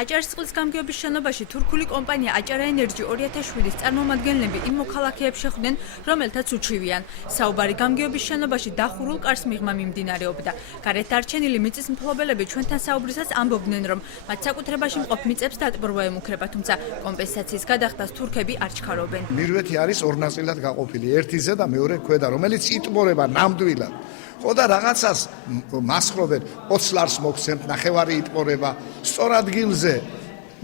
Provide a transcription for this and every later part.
აჭარისწყლის გამგეობის შენობაში თურქული კომპანია აჭარა ენერჯი 2007-ის წარმომადგენლები იმ მოქალაქეებს შეხვდნენ, რომელთაც უჩივიან. საუბარი გამგეობის შენობაში დახურულ კარს მიღმა მიმდინარეობდა. გარეთ დარჩენილი მიწის მფლობელები ჩვენთან საუბრისას ამბობდნენ, რომ მათ საკუთრებაში მყოფ მიწებს დატბორვა ემუქრება, თუმცა კომპენსაციის გადახდას თურქები არ ჩქარობენ. მირვეთი არის ორ ნაწილად გაყოფილი, ერთი ზე და მეორე ქვედა, რომელიც იტბორება ნამდვილად. ხო და რაღაცას მასხრობენ 20 ლარს მოგცემთ, ნახევარი იტბორება, სწორ ადგილზე.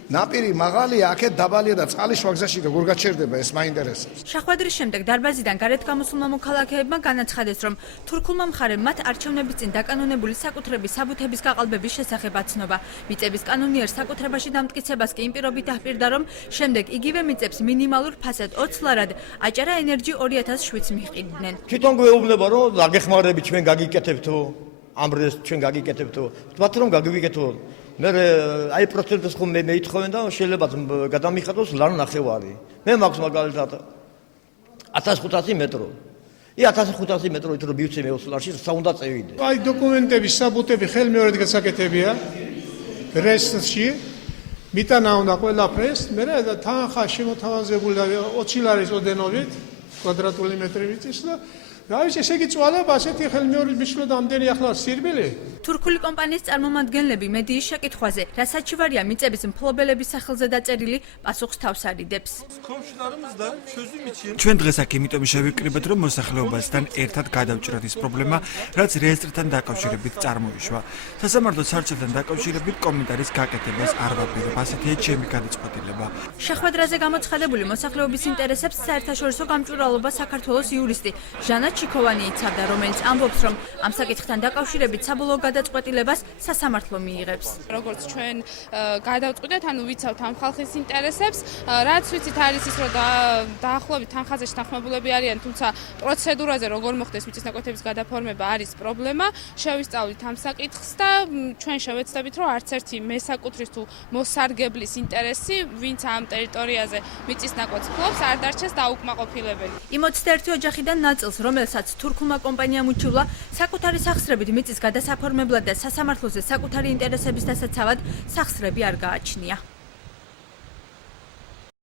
ნაპირი მაღალია, აქეთ დაბალია და წყალი შვაგზაში როგორ გაჩერდება, ეს მაინტერესებს. შეხვედრის შემდეგ დარბაზიდან გარეთ გამოსულმა მოქალაქეებმა განაცხადეს, რომ თურქულმა მხარემ მათ არჩევნების წინ დაკანონებული საკუთრების საბუთების გაყალბების შესახებ აცნობა. მიწების კანონიერ საკუთრებაში დამტკიცებას კი იმ პირობით დაჰპირდა, რომ შემდეგ იგივე მიწებს მინიმალურ ფასად 20 ლარად აჭარა ენერჯი 2007-ს მიჰყიდნენ. თვითონ გვეუბნება, რომ აგეხმარებით ჩვენ გაგიკეთებთო, ამ დროს ჩვენ გაგიკეთებთო. თქვათ რომ გაგივიკეთო. მე აი პროცენტს ხომ მე ითხოვენ და შეიძლება გადამიხადოს ლარ ნახევარი. მე მაქვს მაგალითად 1500 მეტრო. 1500 მეტროით რომ მივცემ 20 ლარში, სა უნდა წევიდე. აი დოკუმენტების საბუთები ხელმეორედ გასაკეთებია. რესტში მიტანა უნდა ყველაფერს, მე თანხა შემოთავაზებული 20 ლარის ოდენობით კვადრატული მეტრი მიწის და რა ვიცი, ესე იგი წვალება ასეთი ხელმეორედ მიშლოდა ამდენი ახლა სირბილი. თურქული კომპანიის წარმომადგენლები მედიის შეკითხვაზე, რა საჩივარია მიწების მფლობელების სახელზე დაწერილი, პასუხს თავს არიდებს. ჩვენ დღეს აქ იმიტომ შევიკრიბეთ, რომ მოსახლეობასთან ერთად გადავჭრათ ის პრობლემა, რაც რეესტრთან დაკავშირებით წარმოიშვა. სასამართლოს არჩევთან დაკავშირებით კომენტარის გაკეთებას არ ვაპირებ, ასეთია ჩემი გადაწყვეტილება. შეხვედრაზე გამოცხადებული მოსახლეობის ინტერესებს საერთაშორისო გამჭვირვალობა საქართველოს იურისტი ჟანა ჩიქოვანი იცავდა, რომელიც ამბობს, რომ ამ საკითხთან დაკავშირებით საბოლოო გადაწყვეტილებას სასამართლო მიიღებს. როგორც ჩვენ გადავწყვიტეთ, ანუ ვიცავთ ამ ხალხის ინტერესებს, რაც ვიცით არის ის, რომ დაახლოებით თანხაზე შეთანხმებულები არიან, თუმცა პროცედურაზე როგორ მოხდეს მიწის ნაკვეთების გადაფორმება არის პრობლემა. შევისწავლით ამ საკითხს და ჩვენ შევეცდებით, რომ არც ერთი მესაკუთრის თუ მოსარგებლის ინტერესი, ვინც ამ ტერიტორიაზე მიწის ნაკვეთს ფლობს, არ დარჩეს დაუკმაყოფილებელი. იმ 21 ოჯახიდან ნაწილს, რომელსაც თურქულმა კომპანიამ უჩივლა, საკუთარი სახსრებით მიწის გადასაფორმებლად და სასამართლოზე საკუთარი ინტერესების დასაცავად სახსრები არ გააჩნია.